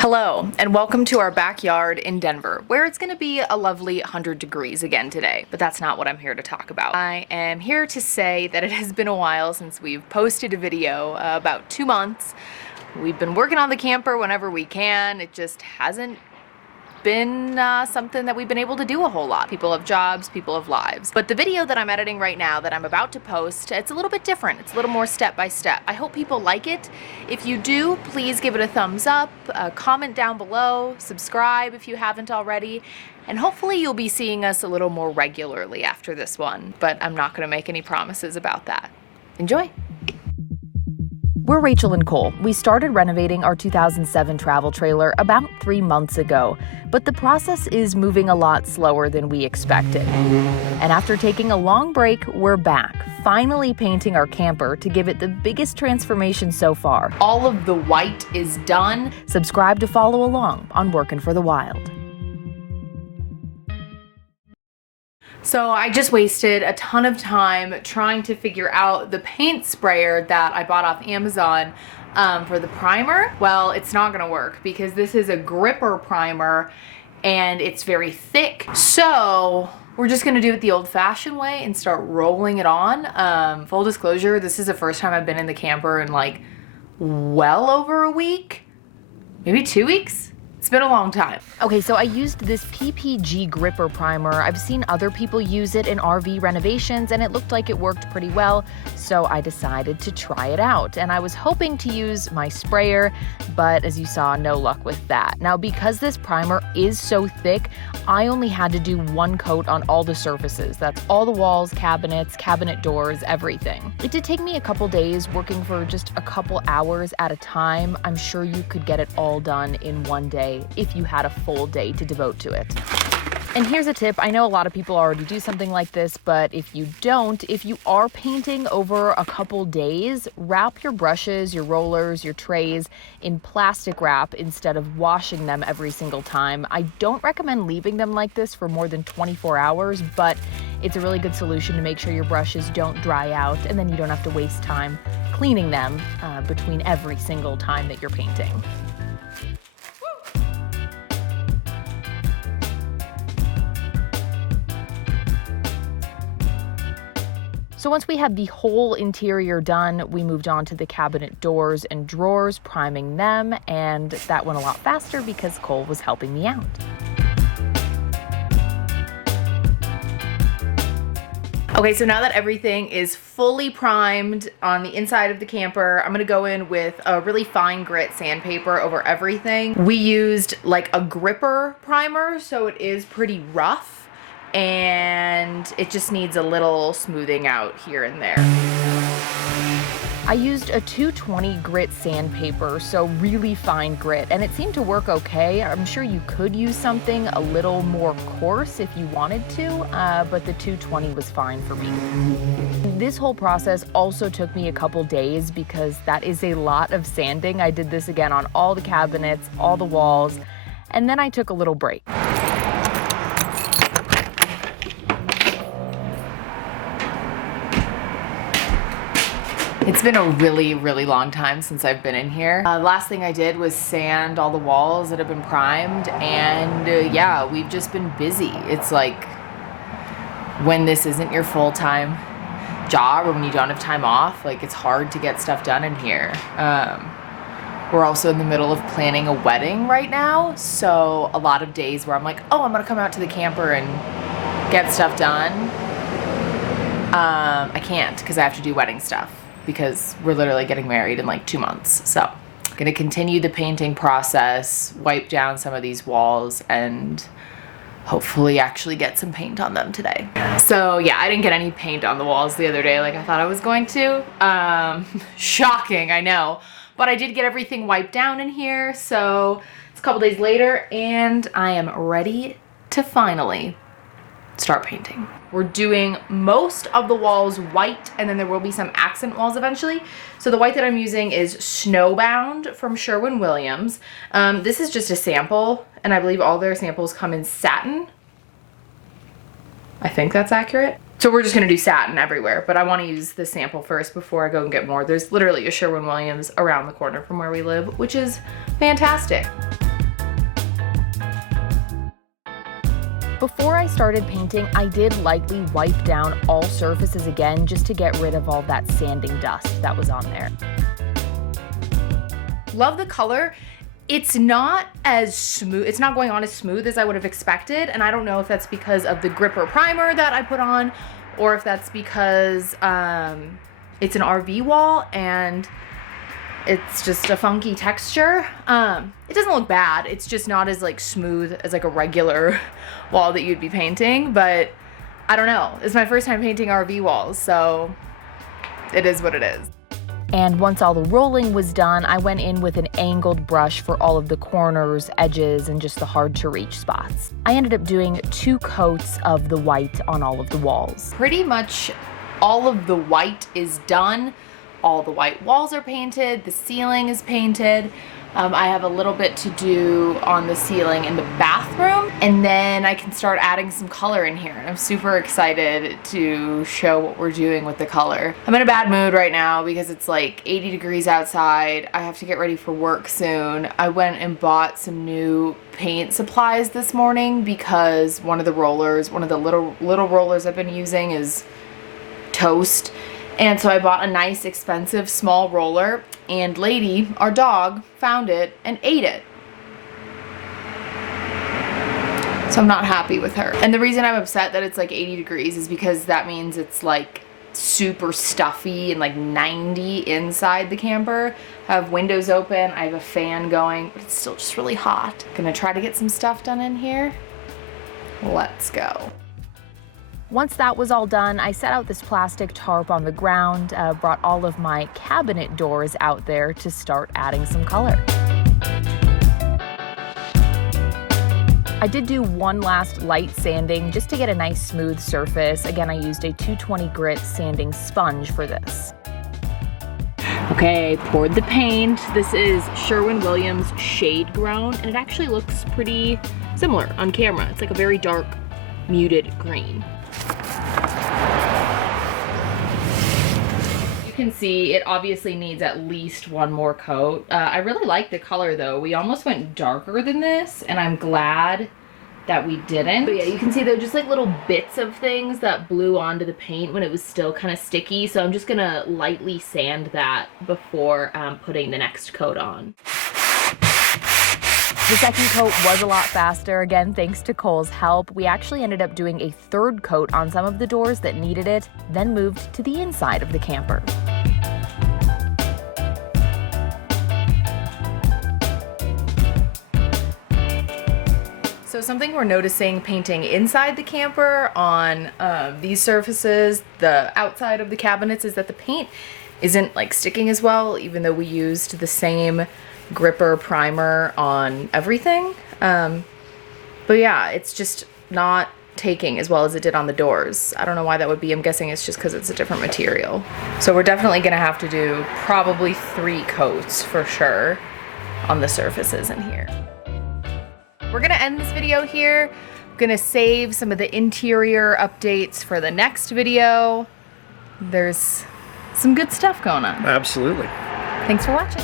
Hello, and welcome to our backyard in Denver, where it's going to be a lovely 100 degrees again today, but that's not what I'm here to talk about. I am here to say that it has been a while since we've posted a video, about 2 months. We've been working on the camper whenever we can. It just hasn't been something that we've been able to do a whole lot. People have jobs, people have lives. But the video that I'm editing right now that I'm about to post, it's a little bit different. It's a little more step by step. I hope people like it. If you do, please give it a thumbs up, comment down below, subscribe if you haven't already, and hopefully you'll be seeing us a little more regularly after this one, but I'm not gonna make any promises about that. Enjoy. We're Rachel and Cole. We started renovating our 2007 travel trailer about 3 months ago, but the process is moving a lot slower than we expected. And after taking a long break, we're back, finally painting our camper to give it the biggest transformation so far. All of the white is done. Subscribe to follow along on Workin' for the Wild. So I just wasted a ton of time trying to figure out the paint sprayer that I bought off Amazon for the primer. Well, it's not gonna work because this is a gripper primer and it's very thick. So we're just gonna do it the old-fashioned way and start rolling it on. Full disclosure, this is the first time I've been in the camper in like well over a week, maybe 2 weeks. It's been a long time. Okay, so I used this PPG gripper primer. I've seen other people use it in RV renovations and it looked like it worked pretty well, so I decided to try it out. And I was hoping to use my sprayer, but as you saw, no luck with that. Now, because this primer is so thick, I only had to do 1 coat on all the surfaces. That's all the walls, cabinets, cabinet doors, everything. It did take me a couple days working for just a couple hours at a time. I'm sure you could get it all done in 1 day if you had a full day to devote to it. And here's a tip. I know a lot of people already do something like this, but if you don't, if you are painting over a couple days, wrap your brushes, your rollers, your trays in plastic wrap instead of washing them every single time. I don't recommend leaving them like this for more than 24 hours, but it's a really good solution to make sure your brushes don't dry out and then you don't have to waste time cleaning them between every single time that you're painting. So once we had the whole interior done, we moved on to the cabinet doors and drawers, priming them, and that went a lot faster because Cole was helping me out. Okay, so now that everything is fully primed on the inside of the camper, I'm gonna go in with a really fine grit sandpaper over everything. We used like a gripper primer, so it is pretty rough, and it just needs a little smoothing out here and there. I used a 220 grit sandpaper, so really fine grit, and it seemed to work okay. I'm sure you could use something a little more coarse if you wanted to, but the 220 was fine for me. This whole process also took me a couple days because that is a lot of sanding. I did this again on all the cabinets, all the walls, and then I took a little break. It's been a really, really long time since I've been in here. Last thing I did was sand all the walls that have been primed, and yeah, we've just been busy. It's like when this isn't your full-time job or when you don't have time off, like it's hard to get stuff done in here. We're also in the middle of planning a wedding right now, so a lot of days where I'm like, oh, I'm gonna come out to the camper and get stuff done. I can't because I have to do wedding stuff, because we're literally getting married in like 2 months. So I'm gonna continue the painting process, wipe down some of these walls, and hopefully actually get some paint on them today. So yeah, I didn't get any paint on the walls the other day like I thought I was going to. Shocking, I know. But I did get everything wiped down in here, so it's a couple days later, and I am ready to finally start painting. We're doing most of the walls white, and then there will be some accent walls eventually. So the white that I'm using is Snowbound from Sherwin-Williams. This is just a sample, and I believe all their samples come in satin. I think that's accurate. So we're just gonna do satin everywhere, but I wanna use this sample first before I go and get more. There's literally a Sherwin-Williams around the corner from where we live, which is fantastic. Before I started painting, I did lightly wipe down all surfaces again just to get rid of all that sanding dust that was on there. Love the color. It's not as smooth, it's not going on as smooth as I would have expected, and I don't know if that's because of the gripper primer that I put on, or if that's because it's an RV wall and it's just a funky texture. It doesn't look bad, it's just not as like smooth as like a regular wall that you'd be painting, but I don't know. It's my first time painting RV walls, so it is what it is. And once all the rolling was done, I went in with an angled brush for all of the corners, edges, and just the hard to reach spots. I ended up doing 2 coats of the white on all of the walls. Pretty much all of the white is done. All the white walls are painted, the ceiling is painted. I have a little bit to do on the ceiling in the bathroom, and then I can start adding some color in here. And I'm super excited to show what we're doing with the color. I'm in a bad mood right now because it's like 80 degrees outside. I have to get ready for work soon. I went and bought some new paint supplies this morning because one of the rollers, one of the little rollers I've been using is toast. And so I bought a nice, expensive, small roller, and Lady, our dog, found it and ate it. So I'm not happy with her. And the reason I'm upset that it's like 80 degrees is because that means it's like super stuffy and like 90 inside the camper. I have windows open, I have a fan going, but it's still just really hot. Gonna try to get some stuff done in here. Let's go. Once that was all done, I set out this plastic tarp on the ground, brought all of my cabinet doors out there to start adding some color. I did do one last light sanding just to get a nice smooth surface. Again, I used a 220 grit sanding sponge for this. Okay, poured the paint. This is Sherwin-Williams Shade Grown, and it actually looks pretty similar on camera. It's like a very dark, muted green. You can see it obviously needs at least one more coat. I really like the color though. We almost went darker than this, and I'm glad that we didn't. But yeah, you can see there are just like little bits of things that blew onto the paint when it was still kind of sticky. So I'm just gonna lightly sand that before putting the next coat on. The second coat was a lot faster, again, thanks to Cole's help. We actually ended up doing a 3rd coat on some of the doors that needed it, then moved to the inside of the camper. So something we're noticing painting inside the camper on these surfaces, the outside of the cabinets, is that the paint isn't like sticking as well, even though we used the same gripper primer on everything. But yeah, it's just not taking as well as it did on the doors. I don't know why that would be. I'm guessing it's just because it's a different material. So we're definitely gonna have to do probably 3 coats for sure on the surfaces in here. We're gonna end this video here. I'm gonna save some of the interior updates for the next video. There's some good stuff going on. Absolutely. Thanks for watching.